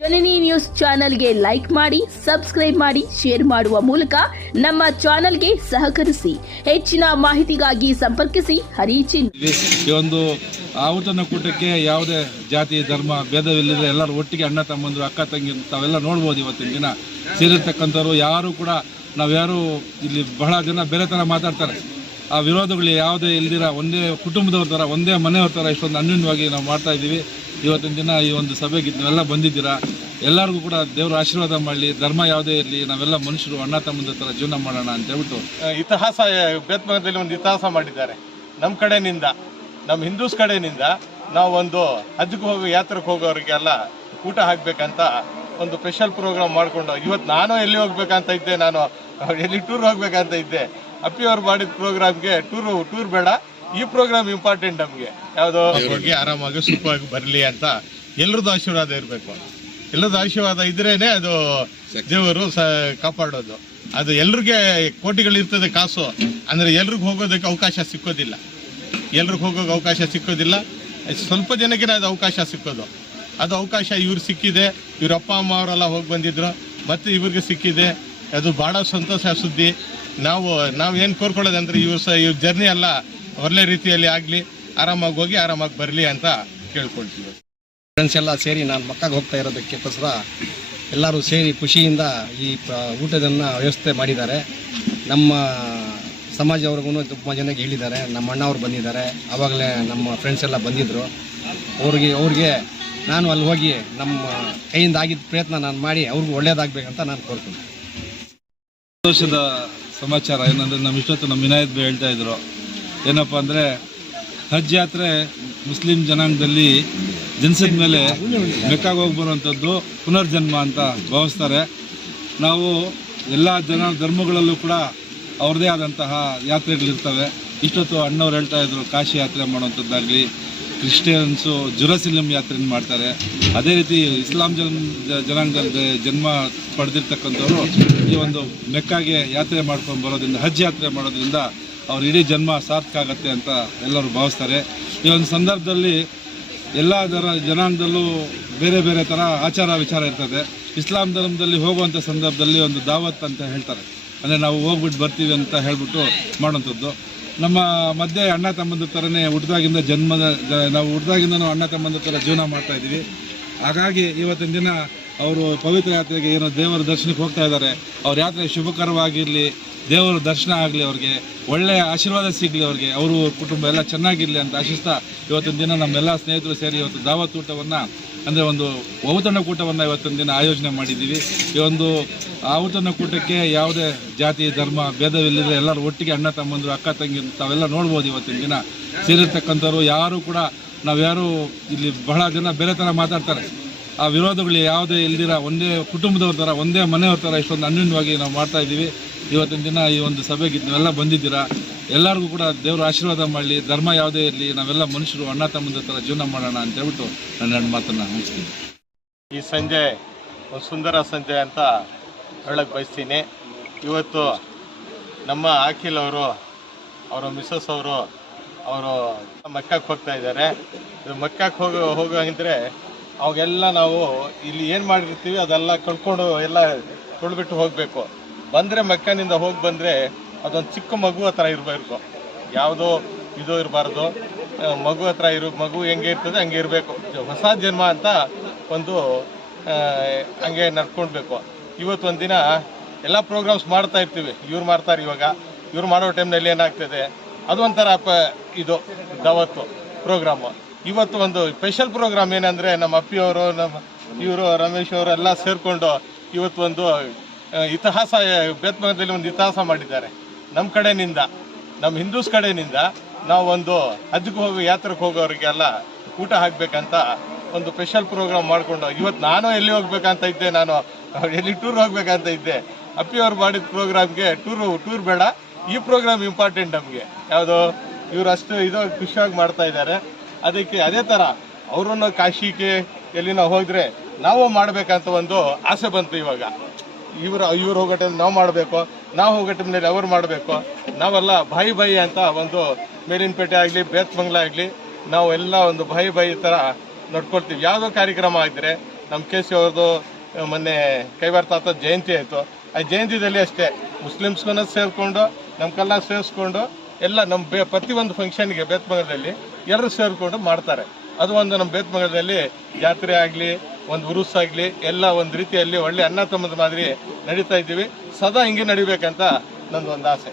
ಜನನಿ news ಚಾನೆಲ್ಗೆ like ಮಾಡಿ, subscribe ಮಾಡಿ, ಶೇರ್ ಮಾಡುವ ಮೂಲಕ ನಮ್ಮ ಚಾನೆಲ್ಗೆ ಸಹಕರಿಸಿ. ಹೆಚ್ಚಿನ ಮಾಹಿತಿಗಾಗಿ ಸಂಪರ್ಕಿಸಿ ಹರಿಚಿನ್. ಈ ಒಂದು ಔತಣ ಕೂಟಕ್ಕೆ ಯಾವುದೇ ಜಾತಿ ಧರ್ಮ ಭೇದವಿಲ್ಲದೆ ಎಲ್ಲರೂ ಒಟ್ಟಿಗೆ ಅಣ್ಣ ತಮ್ಮಂದ್ರು ಅಕ್ಕ ತಂಗಿ ತಾವೆಲ್ಲ ನೋಡ್ಬೋದು. ಇವತ್ತಿನ ದಿನ ಸೇರಿರ್ತಕ್ಕಂಥವ್ರು ಯಾರು ಕೂಡ ನಾವ್ಯಾರು ಇಲ್ಲಿ ಬಹಳ ಜನ ಬೇರೆ ಥರ ಮಾತಾಡ್ತಾರೆ. ಆ ವಿರೋಧಗಳು ಯಾವುದೇ ಇಲ್ದಿರ ಒಂದೇ ಕುಟುಂಬದವ್ರ ಥರ ಒಂದೇ ಮನೆಯವ್ರ ಥರ ಇಷ್ಟೊಂದು ಅನ್ಯೂನ್ಯವಾಗಿ ನಾವು ಮಾಡ್ತಾ ಇದ್ದೀವಿ. ಇವತ್ತಿನ ದಿನ ಈ ಒಂದು ಸಭೆಗೆ ನೀವೆಲ್ಲ ಬಂದಿದ್ದೀರಾ. ಎಲ್ಲರಿಗೂ ಕೂಡ ದೇವರು ಆಶೀರ್ವಾದ ಮಾಡಲಿ. ಧರ್ಮ ಯಾವುದೇ ಇರಲಿ, ನಾವೆಲ್ಲ ಮನುಷ್ಯರು ಅಣ್ಣ ತಮ್ಮಂದ್ರ ಥರ ಜೀವನ ಮಾಡೋಣ ಅಂತ ಹೇಳ್ಬಿಟ್ಟು ಇತಿಹಾಸ ಬೇತ್ಮಂಗಲದಲ್ಲಿ ಒಂದು ಇತಿಹಾಸ ಮಾಡಿದ್ದಾರೆ. ನಮ್ಮ ಕಡೆಯಿಂದ, ನಮ್ಮ ಹಿಂದೂಸ್ ಕಡೆಯಿಂದ ನಾವು ಒಂದು ಹಜ್ಗೆ ಹೋಗಿ ಯಾತ್ರೆಗೆ ಹೋಗೋರಿಗೆಲ್ಲ ಊಟ ಹಾಕಬೇಕಂತ ಒಂದು ಸ್ಪೆಷಲ್ ಪ್ರೋಗ್ರಾಮ್ ಮಾಡಿಕೊಂಡು ಇವತ್ತು ನಾನು ಎಲ್ಲಿ ಹೋಗ್ಬೇಕಂತ ಇದ್ದೆ, ನಾನು ಎಲ್ಲಿ ಟೂರ್ ಹೋಗ್ಬೇಕಂತ ಇದ್ದೆ. ಅಪ್ಪಿಯವ್ರು ಮಾಡಿದ ಪ್ರೋಗ್ರಾಮ್ಗೆ ಟೂರ್ ಬೇಡ, ಈ ಪ್ರೋಗ್ರಾಮ್ ಇಂಪಾರ್ಟೆಂಟ್ ನಮಗೆ. ಯಾವುದೋ ಹೋಗಿ ಆರಾಮಾಗಿ ಸುಖವಾಗಿ ಬರಲಿ ಅಂತ ಎಲ್ಲರದ್ದು ಆಶೀರ್ವಾದ ಇರಬೇಕು. ಎಲ್ಲರದ್ದು ಆಶೀರ್ವಾದ ಇದ್ರೇನೆ ಅದು ದೇವರು ಕಾಪಾಡೋದು. ಅದು ಎಲ್ರಿಗೆ ಕೋಟಿಗಳಿರ್ತದೆ ಕಾಸು, ಅಂದರೆ ಎಲ್ರಿಗೂ ಹೋಗೋದಕ್ಕೆ ಅವಕಾಶ ಸಿಕ್ಕೋದಿಲ್ಲ. ಎಲ್ರಿಗೂ ಹೋಗೋಕೆ ಅವಕಾಶ ಸಿಕ್ಕೋದಿಲ್ಲ, ಸ್ವಲ್ಪ ಜನಕ್ಕೆ ಅದು ಅವಕಾಶ ಸಿಕ್ಕೋದು. ಅದು ಅವಕಾಶ ಇವ್ರು ಸಿಕ್ಕಿದೆ. ಇವ್ರ ಅಪ್ಪ ಅಮ್ಮ ಅವರೆಲ್ಲ ಹೋಗಿ ಬಂದಿದ್ರು, ಮತ್ತು ಇವ್ರಿಗೆ ಸಿಕ್ಕಿದೆ. ಅದು ಭಾಳ ಸಂತೋಷ ಸುದ್ದಿ. ನಾವು ಏನು ಕೋರ್ಕೊಳ್ಳೋದಂದ್ರೆ ಇವ್ರ ಜರ್ನಿ ಎಲ್ಲ ಒಳ್ಳೆ ರೀತಿಯಲ್ಲಿ ಆಗಲಿ, ಆರಾಮಾಗಿ ಹೋಗಿ ಆರಾಮಾಗಿ ಬರಲಿ ಅಂತ ಕೇಳ್ಕೊಳ್ತೀವಿ. ಫ್ರೆಂಡ್ಸ್ ಎಲ್ಲ ಸೇರಿ ನಾನು ಮಕ್ಕಾಗೆ ಹೋಗ್ತಾ ಇರೋದಕ್ಕೋಸ್ಕರ ಎಲ್ಲರೂ ಸೇರಿ ಖುಷಿಯಿಂದ ಈ ಊಟದನ್ನು ವ್ಯವಸ್ಥೆ ಮಾಡಿದ್ದಾರೆ. ನಮ್ಮ ಸಮಾಜವ್ರಿಗೂ ತುಂಬ ಜನಕ್ಕೆ ಹೇಳಿದ್ದಾರೆ. ನಮ್ಮ ಅಣ್ಣವ್ರು ಬಂದಿದ್ದಾರೆ, ಆವಾಗಲೇ ನಮ್ಮ ಫ್ರೆಂಡ್ಸ್ ಎಲ್ಲ ಬಂದಿದ್ದರು. ಅವ್ರಿಗೆ ನಾನು ಅಲ್ಲಿ ಹೋಗಿ ನಮ್ಮ ಕೈಯಿಂದ ಆಗಿದ್ದ ಪ್ರಯತ್ನ ನಾನು ಮಾಡಿ ಅವ್ರಿಗೂ ಒಳ್ಳೇದಾಗಬೇಕಂತ ನಾನು ಕೋರ್ತೀನಿ. ಸಂತೋಷದ ಸಮಾಚಾರ ಏನಂದರೆ, ನಮ್ಮ ಇಷ್ಟೊತ್ತು ನಮ್ಮ ವಿನಾಯತ್ ಬೈ ಹೇಳ್ತಾ ಇದ್ರು, ಏನಪ್ಪ ಅಂದರೆ ಹಜ್ ಯಾತ್ರೆ ಮುಸ್ಲಿಂ ಜನಾಂಗದಲ್ಲಿ ಜನಿಸಿದ ಮೇಲೆ ಮೆಕ್ಕಾಗೆ ಹೋಗಿ ಬರುವಂಥದ್ದು ಪುನರ್ಜನ್ಮ ಅಂತ ಭಾವಿಸ್ತಾರೆ. ನಾವು ಎಲ್ಲ ಧರ್ಮಗಳಲ್ಲೂ ಕೂಡ ಅವ್ರದ್ದೇ ಆದಂತಹ ಯಾತ್ರೆಗಳಿರ್ತವೆ. ಇಷ್ಟೊತ್ತು ಅಣ್ಣವ್ರು ಹೇಳ್ತಾ ಇದ್ರು ಕಾಶಿ ಯಾತ್ರೆ ಮಾಡುವಂಥದ್ದಾಗಲಿ, ಕ್ರಿಶ್ಚಿಯನ್ಸು ಜೆರುಸಲೇಮ್ ಯಾತ್ರೆ ಮಾಡ್ತಾರೆ. ಅದೇ ರೀತಿ ಇಸ್ಲಾಂ ಜನಾಂಗದ ಜನ್ಮ ಪಡೆದಿರ್ತಕ್ಕಂಥವ್ರು ಈ ಒಂದು ಮೆಕ್ಕಾಗೆ ಯಾತ್ರೆ ಮಾಡ್ಕೊಂಡು ಬರೋದ್ರಿಂದ, ಹಜ್ ಯಾತ್ರೆ ಮಾಡೋದ್ರಿಂದ ಅವ್ರ ಇಡೀ ಜನ್ಮ ಸಾರ್ಥಕ ಆಗುತ್ತೆ ಅಂತ ಎಲ್ಲರೂ ಭಾವಿಸ್ತಾರೆ. ಈ ಒಂದು ಸಂದರ್ಭದಲ್ಲಿ ಎಲ್ಲ ಜನಾಂಗದಲ್ಲೂ ಬೇರೆ ಬೇರೆ ಥರ ಆಚಾರ ವಿಚಾರ ಇರ್ತದೆ. ಇಸ್ಲಾಂ ಧರ್ಮದಲ್ಲಿ ಹೋಗುವಂಥ ಸಂದರ್ಭದಲ್ಲಿ ಒಂದು ದಾವತ್ ಅಂತ ಹೇಳ್ತಾರೆ, ಅಂದರೆ ನಾವು ಹೋಗ್ಬಿಟ್ಟು ಬರ್ತೀವಿ ಅಂತ ಹೇಳ್ಬಿಟ್ಟು ಮಾಡೋಂಥದ್ದು. ನಮ್ಮ ಮಧ್ಯೆ ಅಣ್ಣ ತಮ್ಮಂದ್ರ ಥರನೇ ನಾವು ಹುಟ್ಟಿದಾಗಿಂದನೂ ಅಣ್ಣ ತಮ್ಮಂದ್ರ ಥರ ಜೀವನ ಮಾಡ್ತಾಯಿದ್ದೀವಿ. ಹಾಗಾಗಿ ಇವತ್ತಿನ ದಿನ ಅವರು ಪವಿತ್ರ ಯಾತ್ರೆಗೆ ಏನೋ ದೇವರ ದರ್ಶನಕ್ಕೆ ಹೋಗ್ತಾ ಇದ್ದಾರೆ. ಅವ್ರ ಯಾತ್ರೆ ಶುಭಕರವಾಗಿರಲಿ, ದೇವರ ದರ್ಶನ ಆಗಲಿ, ಅವ್ರಿಗೆ ಒಳ್ಳೆಯ ಆಶೀರ್ವಾದ ಸಿಗಲಿ, ಅವ್ರಿಗೆ ಅವರು ಕುಟುಂಬ ಎಲ್ಲ ಚೆನ್ನಾಗಿರಲಿ ಅಂತ ಆಶಿಸ್ತಾ ಇವತ್ತಿನ ದಿನ ನಮ್ಮೆಲ್ಲ ಸ್ನೇಹಿತರು ಸೇರಿ ಇವತ್ತು ದಾವತ್ ಊಟವನ್ನು, ಅಂದರೆ ಒಂದು ಔತಣ ಕೂಟವನ್ನು ಇವತ್ತಿನ ದಿನ ಆಯೋಜನೆ ಮಾಡಿದ್ದೀವಿ. ಈ ಒಂದು ಔತಣ ಕೂಟಕ್ಕೆ ಯಾವುದೇ ಜಾತಿ ಧರ್ಮ ಭೇದವಿಲ್ಲದೆ ಎಲ್ಲರೂ ಒಟ್ಟಿಗೆ ಅಣ್ಣ ತಮ್ಮಂದ್ರು ಅಕ್ಕ ತಂಗಿ ತಾವೆಲ್ಲ ನೋಡ್ಬೋದು. ಇವತ್ತಿನ ದಿನ ಸೇರಿರ್ತಕ್ಕಂಥವ್ರು ಯಾರು ಕೂಡ ನಾವ್ಯಾರು ಇಲ್ಲಿ ಬಹಳ ಜನ ಬೇರೆ ಥರ ಮಾತಾಡ್ತಾರೆ. ಆ ವಿರೋಧಗಳು ಯಾವುದೇ ಇಲ್ದಿರ ಒಂದೇ ಕುಟುಂಬದವ್ರ ಥರ ಒಂದೇ ಮನೆಯವ್ರ ಥರ ಇಷ್ಟೊಂದು ಅನ್ಯೂನ್ಯವಾಗಿ ನಾವು ಮಾಡ್ತಾ ಇದ್ದೀವಿ. ಇವತ್ತಿನ ದಿನ ಈ ಒಂದು ಸಭೆಗೆ ನೀವೆಲ್ಲ ಬಂದಿದ್ದೀರಾ. ಎಲ್ಲರಿಗೂ ಕೂಡ ದೇವರು ಆಶೀರ್ವಾದ ಮಾಡಲಿ. ಧರ್ಮ ಯಾವುದೇ ಇರಲಿ, ನಾವೆಲ್ಲ ಮನುಷ್ಯರು ಅಣ್ಣ ತಮ್ಮಂದ್ರ ಥರ ಜೀವನ ಮಾಡೋಣ ಅಂತ ಹೇಳ್ಬಿಟ್ಟು ನನ್ನ ಎರಡು ಮಾತನ್ನು ಮುಗಿಸ್ತೀನಿ. ಈ ಸಂಜೆ ಒಂದು ಸುಂದರ ಸಂಜೆ ಅಂತ ಹೇಳಕ್ಕೆ ಬಯಸ್ತೀನಿ. ಇವತ್ತು ನಮ್ಮ ಅಖಿಲ್ ಅವರು, ಅವರ ಮಿಸ್ಸಸ್ ಅವರು ಮಕ್ಕಕ್ಕೆ ಹೋಗ್ತಾ ಇದ್ದಾರೆ. ಮಕ್ಕಕ್ಕೆ ಹೋಗೋಂದ್ರೆ ಅವಾಗೆಲ್ಲ ನಾವು ಇಲ್ಲಿ ಏನು ಮಾಡಿರ್ತೀವಿ ಅದೆಲ್ಲ ಕಳ್ಕೊಂಡು ಎಲ್ಲ ತೊಳ್ಬಿಟ್ಟು ಹೋಗಬೇಕು. ಬಂದರೆ ಮಕ್ಕನಿಂದ ಹೋಗಿ ಬಂದರೆ ಅದೊಂದು ಚಿಕ್ಕ ಮಗು ಹತ್ರ ಇರಬೇಕು, ಯಾವುದೋ ಇದು ಇರಬಾರ್ದು. ಮಗು ಹತ್ರ ಮಗು ಹೆಂಗೆ ಇರ್ತದೆ ಹಂಗೆ ಇರಬೇಕು. ಹೊಸ ಜನ್ಮ ಅಂತ ಒಂದು ಹಂಗೆ ನಡ್ಕೊಳ್ಬೇಕು. ಇವತ್ತು ಒಂದು ದಿನ ಎಲ್ಲ ಪ್ರೋಗ್ರಾಮ್ಸ್ ಮಾಡ್ತಾ ಇರ್ತೀವಿ. ಇವ್ರು ಮಾಡ್ತಾರೆ, ಇವ್ರು ಮಾಡೋ ಟೈಮ್ನಲ್ಲಿ ಏನಾಗ್ತದೆ ಅದು ಒಂಥರ ಇದು ದಾವತ್ತು ಪ್ರೋಗ್ರಾಮು. ಇವತ್ತು ಒಂದು ಸ್ಪೆಷಲ್ ಪ್ರೋಗ್ರಾಮ್ ಏನಂದರೆ, ನಮ್ಮ ಅಪ್ಪಿಯವರು, ಇವರು ರಮೇಶ್ ಅವರು ಎಲ್ಲ ಸೇರಿಕೊಂಡು ಇವತ್ತು ಒಂದು ಇತಿಹಾಸ ಬೇತ್ಮಂಗಲದಲ್ಲಿ ಒಂದು ಇತಿಹಾಸ ಮಾಡಿದ್ದಾರೆ. ನಮ್ಮ ಕಡೆಯಿಂದ, ನಮ್ಮ ಹಿಂದೂಸ್ ಕಡೆಯಿಂದ ನಾವು ಒಂದು ಹಜ್ಗೆ ಹೋಗಿ ಯಾತ್ರೆಗೆ ಹೋಗೋರಿಗೆಲ್ಲ ಊಟ ಹಾಕಬೇಕಂತ ಒಂದು ಸ್ಪೆಷಲ್ ಪ್ರೋಗ್ರಾಮ್ ಮಾಡಿಕೊಂಡು ಇವತ್ತು ನಾನು ಎಲ್ಲಿ ಹೋಗ್ಬೇಕಂತ ಇದ್ದೆ, ನಾನು ಎಲ್ಲಿ ಟೂರ್ ಹೋಗ್ಬೇಕಂತ ಇದ್ದೆ. ಅಪ್ಪಿಯವ್ರು ಮಾಡಿದ ಪ್ರೋಗ್ರಾಮ್ಗೆ ಟೂರ್ ಬೇಡ, ಈ ಪ್ರೋಗ್ರಾಮ್ ಇಂಪಾರ್ಟೆಂಟ್ ನಮಗೆ. ಯಾವುದೋ ಇವರು ಅಷ್ಟು ಖುಷಿಯಾಗಿ ಮಾಡ್ತಾ ಇದ್ದಾರೆ. ಅದಕ್ಕೆ ಅದೇ ಥರ ಅವರನ್ನು ಕಾಶಿಗೆ ಎಲ್ಲಿನ ಹೋದರೆ ನಾವು ಮಾಡಬೇಕಂತ ಒಂದು ಆಸೆ ಬಂತು. ಇವಾಗ ಇವ್ರು ಹೋಗೋ ಟೈಮ್ ನಾವು ಮಾಡಬೇಕು, ನಾವು ಹೋಗೋ ಟೈಮ್ನಲ್ಲಿ ಅವ್ರು ಮಾಡಬೇಕು. ನಾವೆಲ್ಲ ಬಾಯಿ ಅಂತ ಒಂದು ಮೇಲಿನಪೇಟೆ ಆಗಲಿ ಬೇತ್ಮಂಗ್ಲ ಆಗಲಿ ನಾವೆಲ್ಲ ಒಂದು ಬಾಯಿ ಥರ ನಡ್ಕೊಳ್ತೀವಿ. ಯಾವುದೋ ಕಾರ್ಯಕ್ರಮ ಆಗಿದ್ರೆ ನಮ್ಮ KC ಅವ್ರದ್ದು ಮೊನ್ನೆ ಕೈವಾರ ತಾತ ಜಯಂತಿ ಆಯಿತು. ಆ ಜಯಂತಿದಲ್ಲಿ ಅಷ್ಟೇ ಮುಸ್ಲಿಮ್ಸ್ಗೂ ಸೇರಿಕೊಂಡು ನಮ್ಗೆಲ್ಲ ಸೇರಿಸ್ಕೊಂಡು ಎಲ್ಲ ನಮ್ಮ ಪ್ರತಿಯೊಂದು ಫಂಕ್ಷನ್ಗೆ ಬೇತ್ಮಂಗಲದಲ್ಲಿ ಎಲ್ಲರೂ ಸೇರಿಕೊಂಡು ಮಾಡ್ತಾರೆ. ಅದು ಒಂದು ನಮ್ಮ ಬೇತ್ಮಂಗಲದಲ್ಲಿ ಜಾತ್ರೆ ಆಗಲಿ ಒಂದು ಉರುಸಾಗಲಿ ಎಲ್ಲ ಒಂದು ರೀತಿಯಲ್ಲಿ ಒಳ್ಳೆ ಅಣ್ಣ ತಮ್ಮದ ಮಾದರಿ ನಡೀತಾ ಇದ್ದೀವಿ. ಸದಾ ಹಿಂಗೆ ನಡಿಬೇಕಂತ ನಂದು ಒಂದು ಆಸೆ.